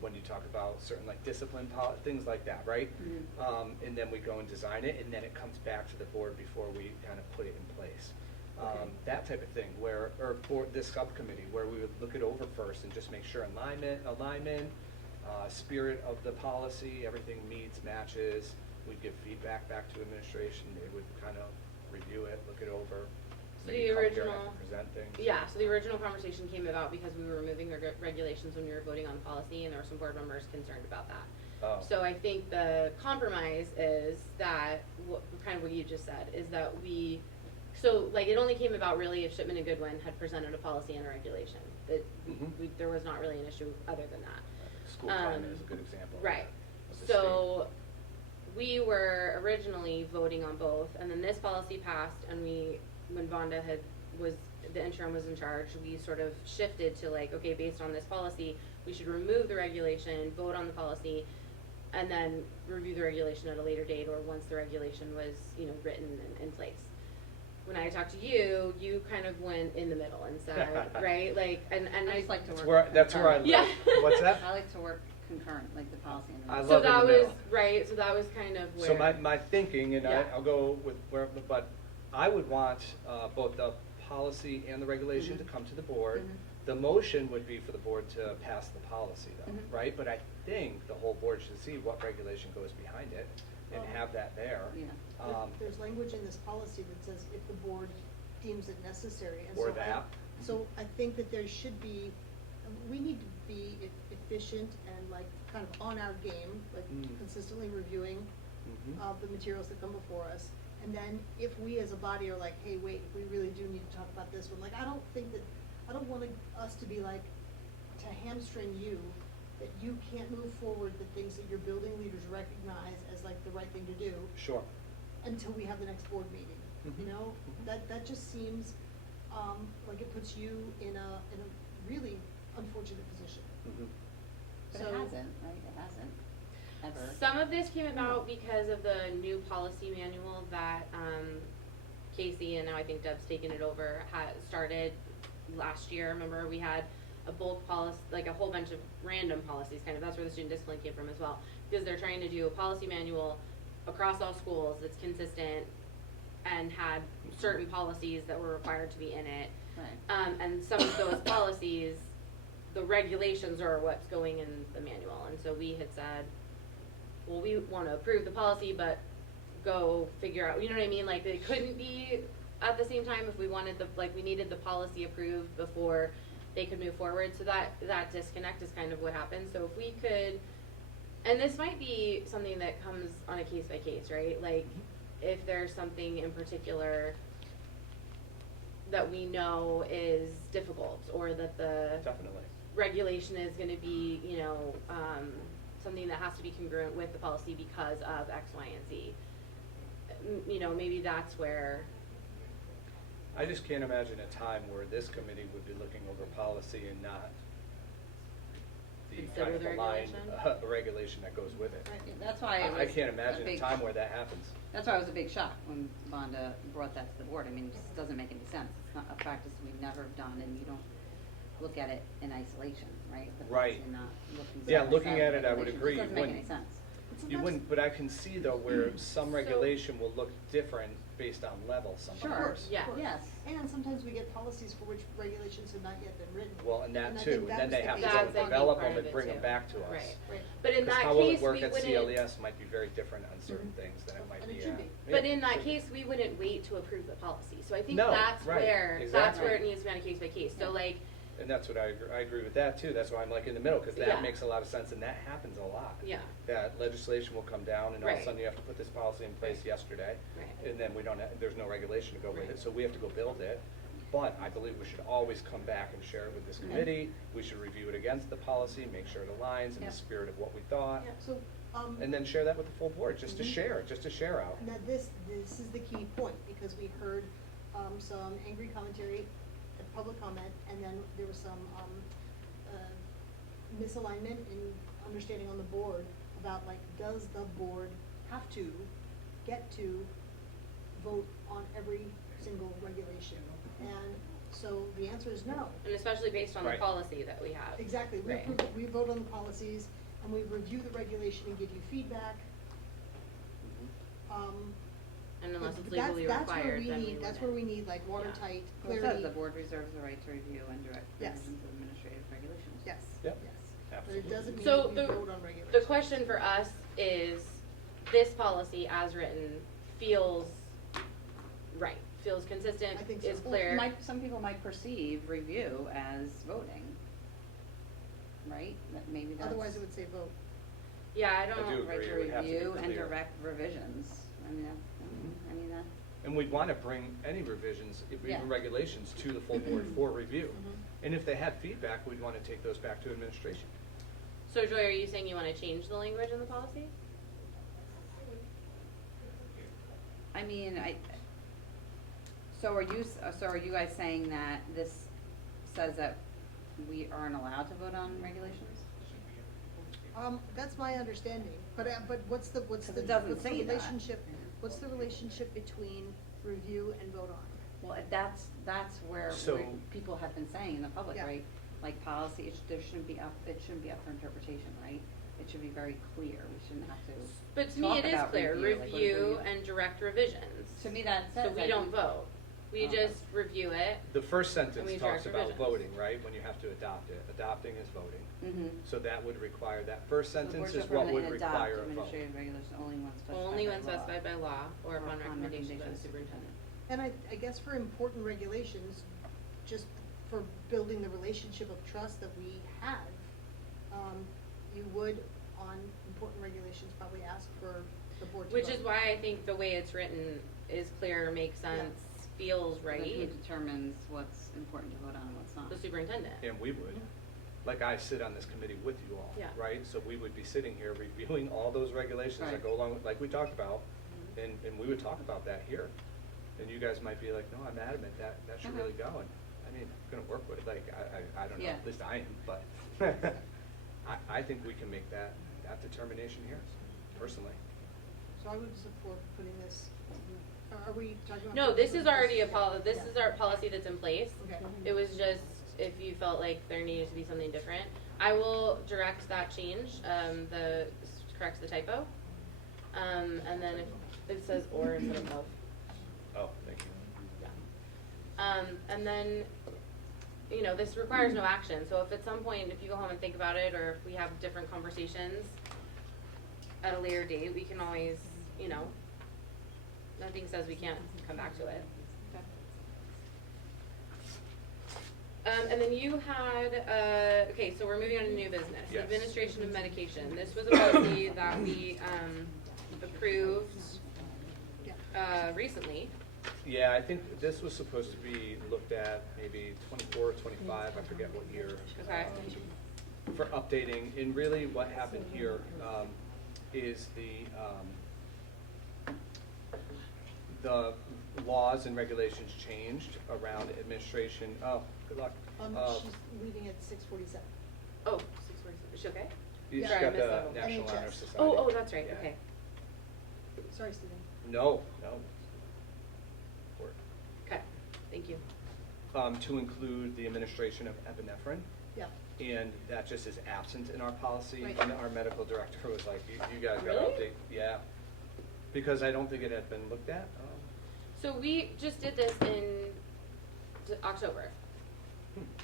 when you talk about certain like discipline things like that, right? Mhm. And then we go and design it, and then it comes back to the board before we kind of put it in place. Okay. That type of thing, or for this subcommittee, where we would look it over first and just make sure alignment, spirit of the policy, everything meets, matches. We'd give feedback back to administration, they would kind of review it, look it over. So maybe the come here and original- present things. Yeah, so the original conversation came about because we were removing regulations when we were voting on policy, and there were some board members concerned about that. Oh. So I think the compromise is that, kind of what you just said, is that so like it only came about really if Shipman and Goodwin had presented a policy and a regulation. That Mhm. there was not really an issue other than that. School climate is a good example. Right. of the So we were originally voting on both, and then this policy passed, and when Vonda the interim was in charge, we sort of shifted to like, okay, based on this policy, we should remove the regulation, vote on the policy, and then review the regulation at a later date, or once the regulation was, you know, written and in place. When I talked to you, you kind of went in the middle and said, right, like, and I just like to That's work. that's where I live. Yeah. What's that? I like to work concurrent, like the policy and the. I so love that in the was middle. right. So that was kind of where. So my thinking, and Yeah. I'll go with where, but I would want both the policy and the regulation to Mhm. come to the board. Mhm. The motion would be for the board to pass the policy though, Mhm. right? But I think the whole board should see what regulation goes behind it and Well, have that there. Yeah. There's language in this policy that says if the board deems it necessary, and Or so that. So I think that there should be, we need to be efficient and like kind of on our game, like Mm. consistently reviewing Mhm. the materials that come before us. And then if we as a body are like, hey, wait, we really do need to talk about this one, like I don't want us to be like, to hamstring you, that you can't move forward the things that your building leaders recognize as like the right thing to do Sure. until we have the next board meeting. You Mhm. know, Mhm. that just seems, like it puts you in a really unfortunate position. Mhm. But So- it hasn't, right? It hasn't, ever. Some of this came about because of the new policy manual that Casey, and now I think Deb's taken it over, had started last year, remember, we had a bulk policy, like a whole bunch of random policies, kind of, that's where the student discipline came from as well. Because they're trying to do a policy manual across all schools that's consistent and had certain policies that were required to be in it. Right. And some of those policies, the regulations are what's going in the manual. And so we had said, well, we want to approve the policy, but go figure out, you know what I mean? Like, they couldn't be at the same time if we wanted we needed the policy approved before they could move forward. So that disconnect is kind of what happened. So if we could, and this might be something that comes on a case by case, right? Like, if there's something in particular that we know is difficult, or that the Definitely. regulation is gonna be, you know, something that has to be congruent with the policy because of X, Y, and Z. You know, maybe that's where, I just can't imagine a time where this committee would be looking over policy and not the Consider kind of the aligned regulation? regulation that goes with it. Yeah, that's why it I was can't imagine a big- time where that happens. That's why it was a big shock when Vonda brought that to the board. I mean, it just doesn't make any sense. It's not a practice we've never done, and you don't look at it in isolation, right? The Right. policy, not looking Yeah, side by looking side at with it, I would regulations. agree. It doesn't You make any wouldn't- sense. You wouldn't, but I can see though where some So- regulation will look different based on level sometimes. Yeah. Yes. And sometimes we get policies for which regulations have not yet been written. Well, and that I too, think and that then was they the have to case go That's, I with think, develop part them of and it bring too. them back to us. Right. Right. But in Because that how will case, it work we at wouldn't. CLES might be very different on certain things than it might And be it should at. be. But Yeah, in that should be. case, we wouldn't wait to approve the policy. So I think No, that's right, where, exactly. it needs to be on a case by case. So Yeah. like, And that's what I agree with that too, that's why I'm like in the middle, because Yeah. that makes a lot of sense, and that happens a lot. yeah, That legislation will come down, and all of Right. a sudden you have to put this policy in place yesterday, right. and then we don't, there's no regulation to go with Right. it, so we have to go build it. But I believe we should always come back and share it with this Yeah. committee, we should review it against the policy, make sure it aligns in Yeah. the spirit of what we thought, Yeah. So, and then share that with the full board, just to Mhm. share out. now this is the key point, because we heard, some angry commentary, public comment, and then there was some, misalignment in understanding on the board about, like, does the board have to get to vote on every single regulation? And so the answer is no. And especially based on the Right. policy that we have. Exactly, we Right. approve, we vote on the policies, and we review the regulation and give you feedback. And unless it's That's- legally that's where required, we then we need- That's wouldn't. where we need, like, watertight Well, it clarity. says the board reserves the right to review and direct Yes. provisions of administrative regulations. Yes, Yep. yes. Absolutely. But it doesn't mean So that we the- vote on regulations. The question for us is, this policy as written feels right, feels consistent, I think so. is Well, clear. Some people might perceive review as voting, right? That maybe that's. Otherwise, it would say vote. Yeah, I I don't. do Right agree, to it would have to be review and clear. direct revisions. I mean, that. And we'd want to bring any revisions, if Yeah. even regulations, to the full board for review. Mhm. And if they had feedback, we'd want to take those back to administration. So Joy, are you saying you wanna change the language in the policy? I mean, so are you guys saying that this says that we aren't allowed to vote on regulations? That's my understanding, but what's the Because it doesn't what's the say that. relationship, what's the relationship between review and vote on? Well, that's where So- people have been saying in the public, Yeah. right? Like policy, it shouldn't be up for interpretation, right? It should be very clear, we shouldn't have to But to me, talk it is about clear, review, like, what is review and direct revisions. To me, that says So we that don't you- vote, we Oh. just review it. The first And we sentence direct talks about revisions. voting, right, when you have to adopt it. Adopting is voting. Mhm. So that would require, that first So the sentence board is shall what would permanently adopt require a vote. administrative regulations only when specified by law. Only when specified by law or upon recommendation by the recommendation. superintendent. And I guess for important regulations, just for building the relationship of trust that we have, you would, on important regulations, probably ask for the board to Which vote. is why I think the way it's written is clear, makes sense, feels But then who right, determines what's important to vote on and what's not? the superintendent. And we would. Like I sit on this committee with you all, Yeah. right? So we would be sitting here reviewing all those regulations that Right. go along, like we talked about, and we would talk about that here. And you guys might be like, no, I'm adamant, that should Okay. really go. And, I mean, I'm gonna work with it, like, I don't know, Yeah. at least I am, but I think we can make that determination here, personally. So I would support putting this, are we talking about? No, this is already a this Yeah. is our policy that's in place. Okay. It was just if you felt like there needed to be something different. I will direct that change, corrects the typo. And then if it says or instead of of. Oh, thank you. Yeah. And then, you know, this requires no action, so if at some point, if you go home and think about it, or if we have different conversations at a later date, we can always, you know, nothing says we can't come back to it. And then you had, okay, so we're moving on to new business. Yes. Administration of medication. This was a policy that we, approved, recently. Yeah, I think this was supposed to be looked at maybe 24, 25, I forget what year. Okay. For updating, and really what happened here is the laws and regulations changed around administration. Oh, good luck. She's leaving at 6:47. Oh, 6:47. Is she okay? You Yeah. just Sorry, I got missed the that one. National Honor NHS. Society. Oh, that's right, Yeah. okay. Sorry, Stephen. No. Work. Okay, thank you. To include the administration of epinephrine. Yeah. And that just is absent in our policy, Right. and our medical director was like, you guys gotta Really? update, yeah. Because I don't think it had been looked at. So we just did this in October.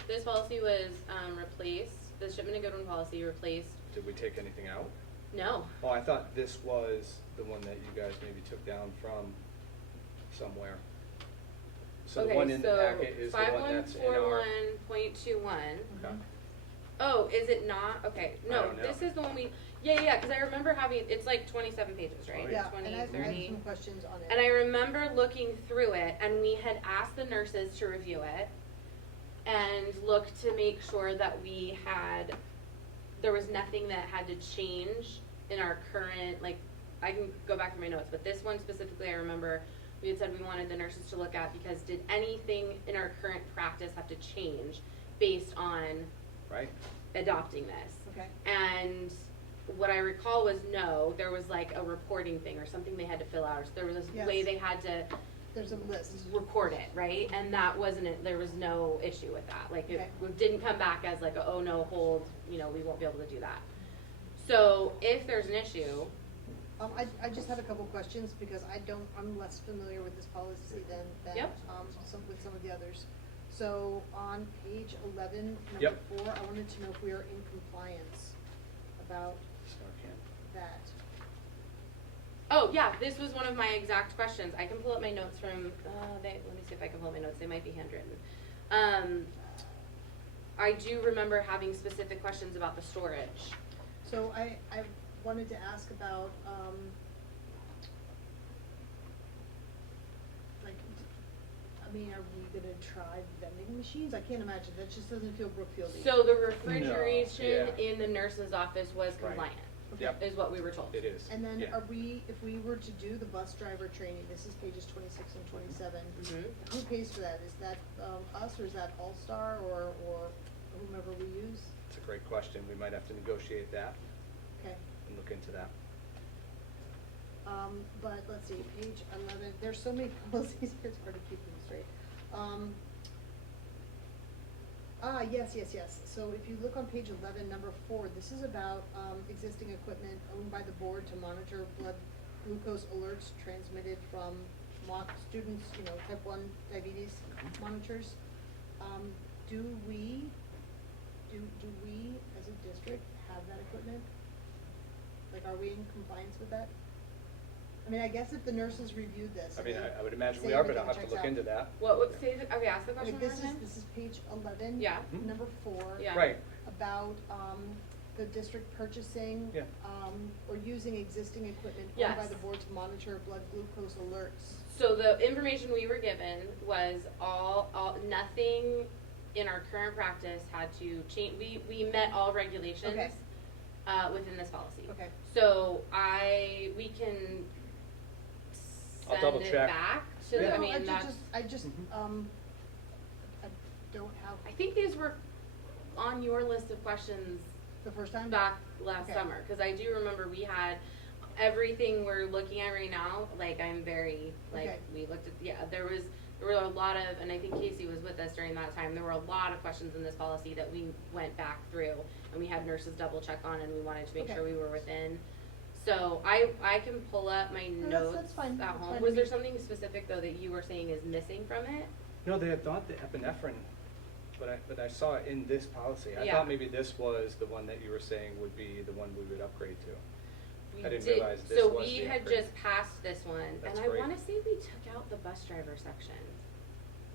This policy was, replaced, the shipment and Goodwin policy replaced, Did we take anything out? no. Oh, I thought this was the one that you guys maybe took down from somewhere. So the one in the packet is the one that's in our. 5141.21. Okay. Oh, is it not? Okay, I no, don't know. this is the one yeah, cause I remember having, it's like 27 pages, right? Oh, Yeah, 20, and I have 30. some questions on it. And I remember looking through it, and we had asked the nurses to review it and look to make sure that there was nothing that had to change in our current, like, I can go back to my notes, but this one specifically, I remember we had said we wanted the nurses to look at because did anything in our current practice have to change based on Right? adopting this? Okay. And what I recall was no, there was like a reporting thing or something they had to fill out, or there was a Yes. way they had to There's a list. report it, right? And that wasn't it, there was no issue with that. Like it Okay. didn't come back as like, oh no, hold, you know, we won't be able to do that. So if there's an issue, I just had a couple questions because I'm less familiar with this policy than Yep. with some of the others. So on page 11, number Yep. 4, I wanted to know if we are in compliance about that. oh yeah, this was one of my exact questions. I can pull up my notes from, let me see if I can pull up my notes, they might be handwritten. I do remember having specific questions about the storage. So I wanted to ask about, are we gonna try vending machines? I can't imagine, that just doesn't feel Brookfield-y. So the refrigeration yeah. in the nurse's office was Right. compliant, Yep, is what we were told. it is. And then Yeah. if we were to do the bus driver training, this is pages 26 and 27, Mhm. who pays for that? Is that, us, or is that All-Star, or whomever we use? It's a great question. We might have to negotiate that Okay. and look into that. But let's see, page 11, there's so many policies, it's hard to keep them straight. Yes. So if you look on page 11, number 4, this is about, existing equipment owned by the board to monitor blood glucose alerts transmitted from students, type 1 diabetes monitors. Do we, as a district, have that equipment? Like, are we in compliance with that? I mean, I guess if the nurses reviewed this. I and mean, they I would imagine say we are, but everything I'll have to checks look out. into that. Okay, ask the question Like, one more time. this is page 11. Yeah. Mhm. Number 4. Yeah. Right. About, the district purchasing. Yeah. Or using existing equipment owned by Yes. the board to monitor blood glucose alerts. So the information we were given was nothing in our current practice had to change, we met all regulations. Okay. Within this policy. Okay. So we can I'll send double it check. back to, Yeah. I No, mean, that's, I just, Mhm. I don't have I think these were on your list of questions the first time. back last Okay. summer, cause I do remember we had, everything we're looking at right now, like, I'm very, like, Okay. we looked at, yeah, there were a lot of, and I think Casey was with us during that time, there were a lot of questions in this policy that we went back through, and we had nurses double check on, and we wanted to make Okay. sure we were within. So I can pull up my No, notes that's fine. at That's home. fine Was to there me. something specific, though, that you were saying is missing from it? No, they had thought the epinephrine, but I saw it in this policy. I Yeah. thought maybe this was the one that you were saying would be the one we would upgrade to. We I didn't did- realize this So was we the had upgrade. just passed this one, That's and I great. wanna say we took out the bus driver section.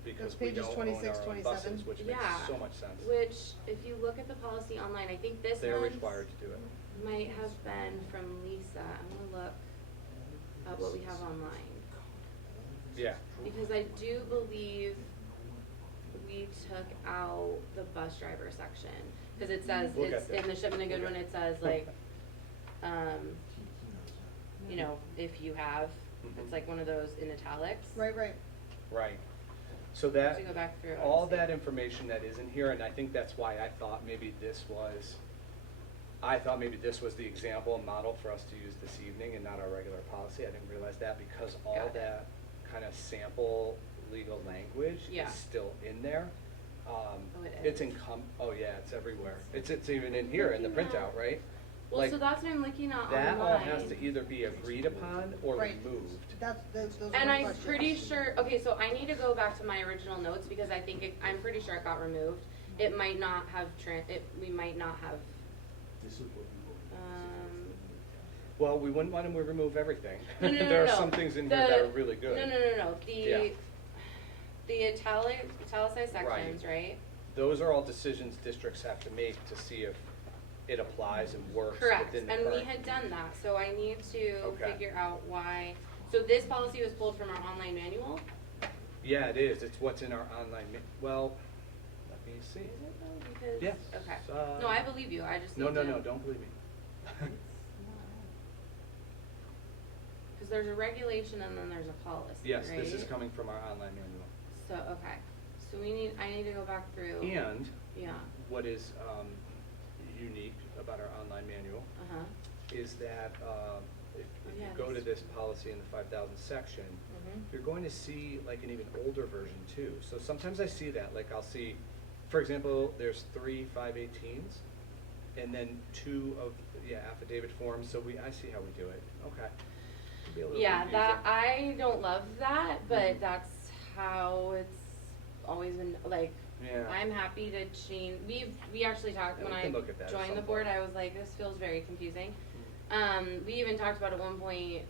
Because Those we pages don't own 26, our own 27. buses, which makes Yeah. so much sense. Which, if you look at the policy online, I think this They're one's required to do it. might have been from Lisa. I'm gonna look at what we have online. Yeah. Because I do believe we took out the bus driver section. Cause it says, We'll it's get there. in the shipment and good We'll one, get it says like, you know, if you have, it's like one of those in italics. Right. Right. So To that, go back through. all and see. that information that is in here, and I think that's why I thought maybe this was the example and model for us to use this evening and not our regular policy. I didn't realize that because all Got it. that kind of sample legal language Yeah. is still in there. Oh, it It's is. oh yeah, it's everywhere. It's even in here in the Looking at- printout, right? Well, Like, so that's what I'm looking at that all has online. to either be agreed upon or Right. removed. Those are And my I'm questions. pretty sure, okay, so I need to go back to my original notes because I think I'm pretty sure it got removed. It might not have we might not have, Well, we wouldn't want to remove everything. no, no, no, There are no. some things in here that are really good. No, Yeah. the italicized sections, right? Those are all decisions districts have to make to see if it applies and works Correct, within the and we current. had done that, so I need to Okay. figure out why. So this policy was pulled from our online manual? Yeah, it is. It's what's in our online, well, let me see. Is it though? Because, Yes. okay. Uh, No, I believe you, I just need No, to. no, don't believe me. Cause there's a regulation and then there's a policy, Yes, this is right? coming from our online manual. So, okay, so I need to go back through. And Yeah, what is unique about our online manual uh-huh, is that if yeah, you go to this- this policy in the 5,000 section, mhm, you're going to see like an even older version too. So sometimes I see that, like I'll see, for example, there's 3 5/18s and then 2 of, affidavit forms, so I see how we do it, okay. It'll be a little yeah, that, confusing. I don't love that, but Mhm. that's how it's always been, like, Yeah. I'm happy to change, we actually talked, Yeah, when we I can look at that at joined some the board, point. I was like, this feels very confusing. Mm. We even talked about at one point,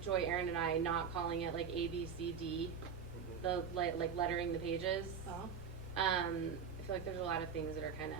Joy, Aaron and I, not calling it like A, B, C, D, Mhm. the, like lettering the pages. Uh-huh. I feel like there's a lot of things that are kinda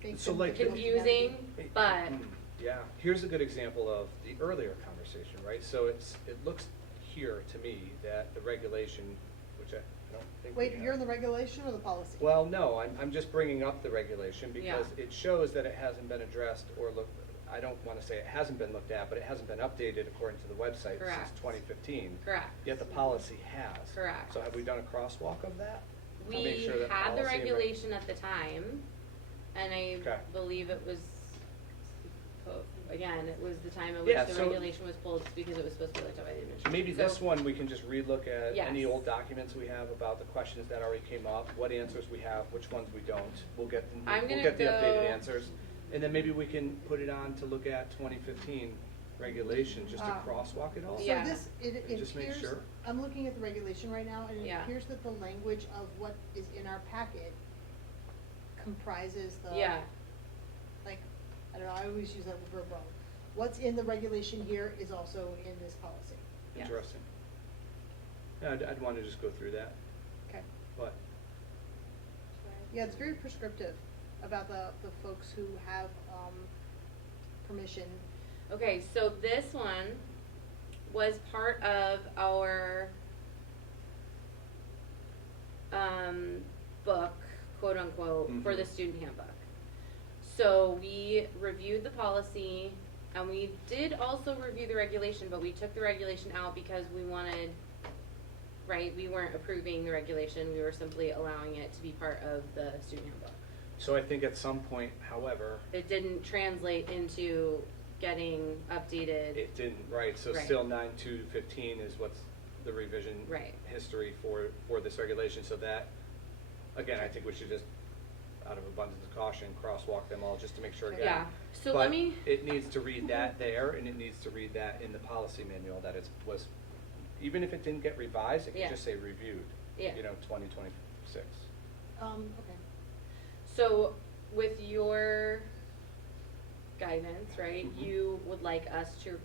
Baked So, in like, the confusing, but, Yeah, here's a good example of the earlier conversation, right? So it looks here to me that the regulation, which I don't think we Wait, have. you're in the regulation or the policy? Well, no, I'm just bringing up the regulation because Yeah. it shows that it hasn't been addressed or looked, I don't wanna say it hasn't been looked at, but it hasn't been updated according to the website since Correct. 2015. correct. Yet the policy has. Correct. So have we done a crosswalk of that? To make We sure that had the policy and regulation at the time, and I Okay. believe it was, again, it was the time at Yeah, which the so- regulation was pulled because it was supposed to be looked at by the administration. Maybe So- this one, we can just relook at any Yes. old documents we have about the questions that already came up, what answers we have, which ones we don't. We'll get the I'm gonna updated go- answers. And then maybe we can put it on to look at 2015 regulations, just to Ah. crosswalk it all. Yeah. So this, it Just make appears, sure. I'm looking at the regulation right now, and it Yeah. appears that the language of what is in our packet comprises the, Yeah, like, I don't know, I always use that verb wrong. What's in the regulation here is also in this policy. yeah. Interesting. Yeah, I'd wanna just go through that, Okay. but, Yeah, it's very prescriptive about the folks who have, permission. Okay, so this one was part of our book, quote unquote, for the Mhm. student handbook. So we reviewed the policy and we did also review the regulation, but we took the regulation out because we wanted, right, we weren't approving the regulation, we were simply allowing it to be part of the student handbook. so I think at some point, however, It didn't translate into getting updated. It didn't, right, so Right. still 9.2.15 is what's the revision Right. history for this regulation, so that, again, I think we should just, out of abundance of caution, crosswalk them all just to make sure again. Yeah, so But let me. it needs to read that there, and it needs to read that in the policy manual, that it was, even if it didn't get revised, it could Yeah. just say reviewed, Yeah. 2026. Okay. So with your guidance, right, Mhm. you would like us to,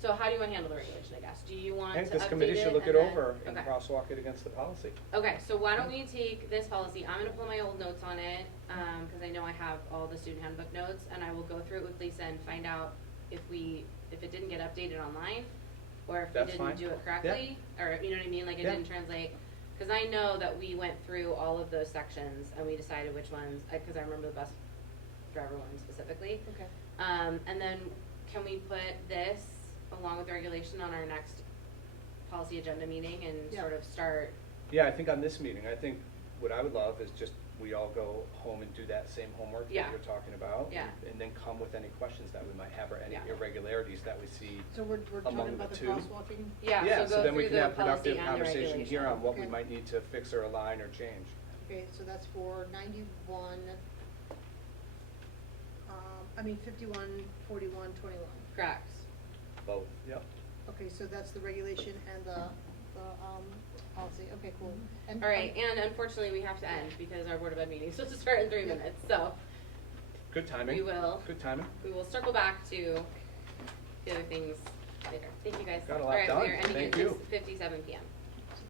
so how do you want to handle the regulation, I guess? Do you want I to think this update committee should look and it then- over and okay. crosswalk it against the policy. Okay, so why don't we take this policy, I'm gonna pull my old notes on it, cause I know I have all the student handbook notes, and I will go through it with Lisa and find out if it didn't get updated online, or if we That's didn't fine. do it correctly, or, you know what I mean, like it Yeah. didn't translate. Cause I know that we went through all of those sections, and we decided which ones, cause I remember the bus driver one specifically. Okay. And then can we put this along with the regulation on our next policy agenda meeting and Yeah. sort of start? Yeah, I think on this meeting, I think what I would love is just, we all go home and do that same homework that Yeah. you're talking about. Yeah. And then come with any questions that we might have, or any Yeah. irregularities that we see. So we're Among talking the about the two. crosswalking? Yeah, so go then we through can the have productive policy and the conversation here regulation. on what we Okay. might need to fix or align or change. Okay, so that's for 91, 51, 41, 21. Correct. Both, yep. Okay, so that's the regulation and the policy, okay, cool. And All right, and unfortunately, we have to end because our Board of Ed meeting is supposed to start in 3 Yeah. minutes, so Good timing. We will. Good timing. we will circle back to the other things later. Thank you guys. Got a lot All right, done. we are ending Thank at you. 6:57 PM.